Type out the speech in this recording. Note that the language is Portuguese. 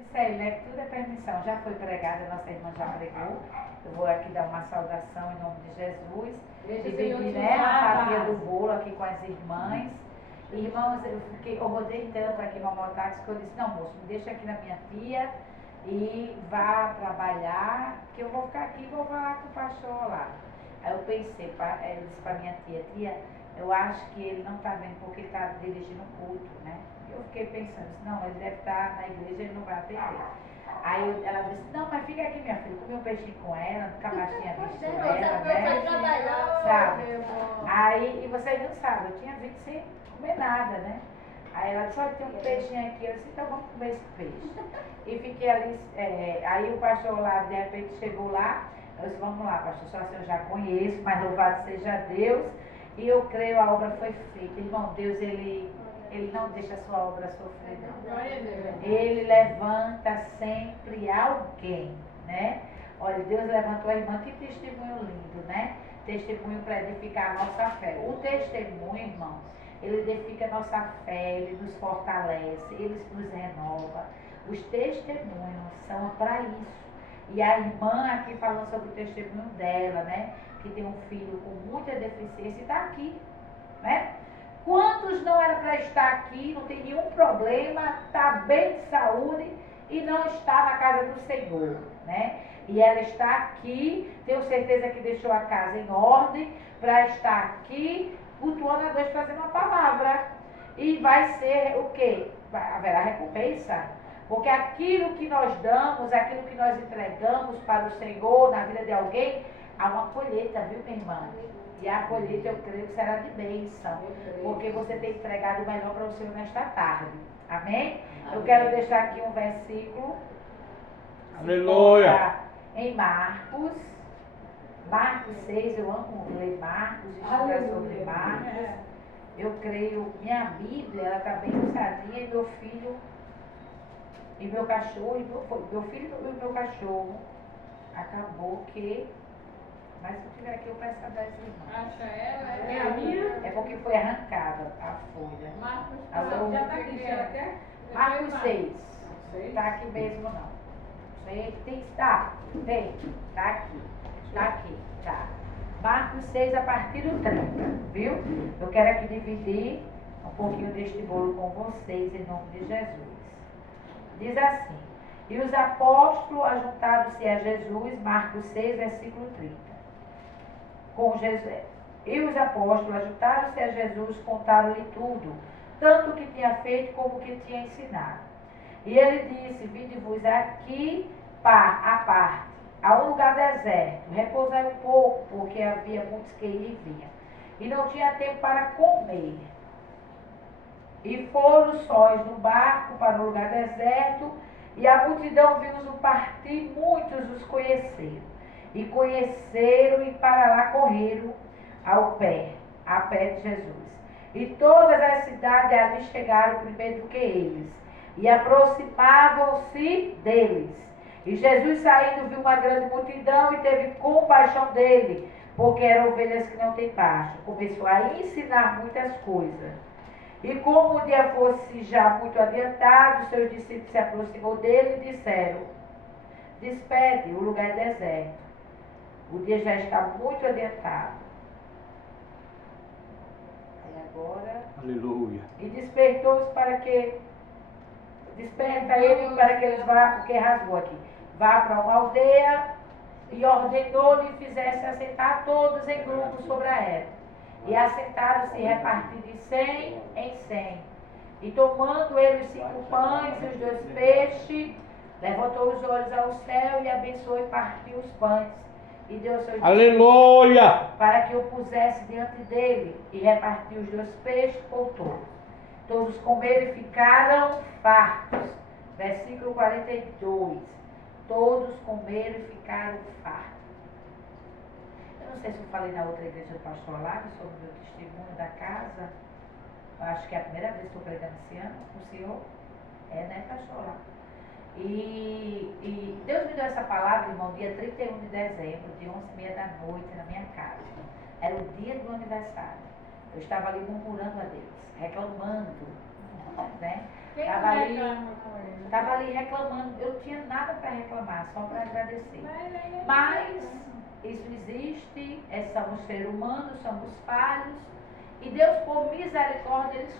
Isso aí, né? Tudo é permissão. Já foi pregada, nossa irmã já pregou. Eu vou aqui dar uma saudação em nome de Jesus. Dividi, né, a fatia do bolo aqui com as irmãs. Irmãos, eu rodei tanto aqui no Motax que eu disse, não, moço, me deixa aqui na minha tia e vá trabalhar, que eu vou ficar aqui e vou falar com o pastor lá. Aí eu pensei, eu disse para minha tia, eu acho que ele não está vendo porque ele está dirigindo o culto, né? Eu fiquei pensando, não, ele deve estar na igreja, ele não vai atender. Aí ela disse, não, mas fica aqui, minha filha, comi um peixinho com ela, nunca mais tinha visto ela, né? Sabe? Aí, e vocês não sabem, eu tinha vindo sem comer nada, né? Aí ela disse, olha, tem um peixinho aqui, eu disse, então vamos comer esse peixe. E fiquei ali, aí o pastor lá, de repente, chegou lá, eu disse, vamos lá, pastor, só assim eu já conheço, mas louvado seja Deus, e eu creio a obra foi feita. Irmão, Deus, ele não deixa a sua obra sofrer, não. Ele levanta sempre alguém, né? Olha, Deus levantou a irmã, que testemunho lindo, né? Testemunho para edificar a nossa fé. O testemunho, irmão, ele edifica a nossa fé, ele nos fortalece, ele nos renova. Os testemunhos são para isso. E a irmã aqui falando sobre o testemunho dela, né? Que tem um filho com muita deficiência e está aqui, né? Quantos não era para estar aqui, não tem nenhum problema, está bem de saúde e não está na casa do Senhor, né? E ela está aqui, tenho certeza que deixou a casa em ordem para estar aqui, cultuando a Deus, trazendo uma palavra. E vai ser o quê? Haverá recompensa. Porque aquilo que nós damos, aquilo que nós entregamos para o Senhor na vida de alguém, há uma colheita, viu, minha irmã? E a colheita eu creio que será de bênção, porque você tem entregado o melhor para o Senhor nesta tarde. Amém? Eu quero deixar aqui um versículo. Aleluia! Em Marcos 6, eu amo ler Marcos, estudar sobre Marcos. Eu creio, minha Bíblia, ela está bem usadinha e meu filho, e meu cachorro, meu filho e meu cachorro, acabou que... Mas se eu tiver aqui, eu peço a 10 irmãos. Acha ela? É a minha? É porque foi arrancada a folha. Marcos, já está aqui, já quer? Marcos 6. Está aqui mesmo, não. Está aqui. Está aqui, tá. Marcos 6 a partir do 30, viu? Eu quero aqui dividir um pouquinho deste bolo com vocês em nome de Jesus. Diz assim: e os apóstolos ajuntaram-se a Jesus, Marcos 6, versículo 30. E os apóstolos ajuntaram-se a Jesus, contaram-lhe tudo, tanto o que tinha feito como o que tinha ensinado. E ele disse: vinde-vos aqui à parte, a um lugar deserto, repousai um pouco, porque havia muitos que iam e vinham, e não tinha tempo para comer. E foram sós no barco para um lugar deserto, e a multidão viu-os partir, muitos os conheceram. E conheceram e para lá correram a pé de Jesus. E todas as cidades ali chegaram primeiro do que eles, e aproximavam-se deles. E Jesus saindo viu uma grande multidão e teve compaixão dele, porque eram ovelhas que não têm pasto. Começou a ensinar muitas coisas. E como o dia fosse já muito adiantado, seus discípulos se aproximou dele e disseram: despede, o lugar é deserto. O dia já está muito adiantado. Aí agora... Aleluia. E despertou-os para que... Desperta ele para que eles vá, porque rasgou aqui. Vá para uma aldeia e ordenou-lhe e fizesse assentar todos em grupos sobre a erva. E assentaram-se repartidos de 100 em 100. E tomando ele os 5 pães e os 2 peixes, levantou os olhos ao céu e abençoou e partiu os pães. E deu seus Aleluia! para que o pusesse diante dele, e repartiu os 2 peixes por todos. Todos comeram e ficaram fartos. Versículo 42. Todos comeram e ficaram fartos. Eu não sei se eu falei na outra igreja do pastor Olavo sobre o meu testemunho da casa. Eu acho que é a primeira vez que estou pregando esse ano com o senhor. Né, pastor Olavo? E Deus me deu essa palavra, irmão, dia 31 de dezembro, de 11h30 da noite, na minha casa. Era o dia do aniversário. Eu estava ali murmurando a Deus, reclamando, né? Quem Tava não ali, reclama com ele? tava ali reclamando, eu tinha nada para reclamar, só para agradecer. Mas Mas isso existe, somos seres humanos, somos falhos, e Deus, por misericórdia, Ele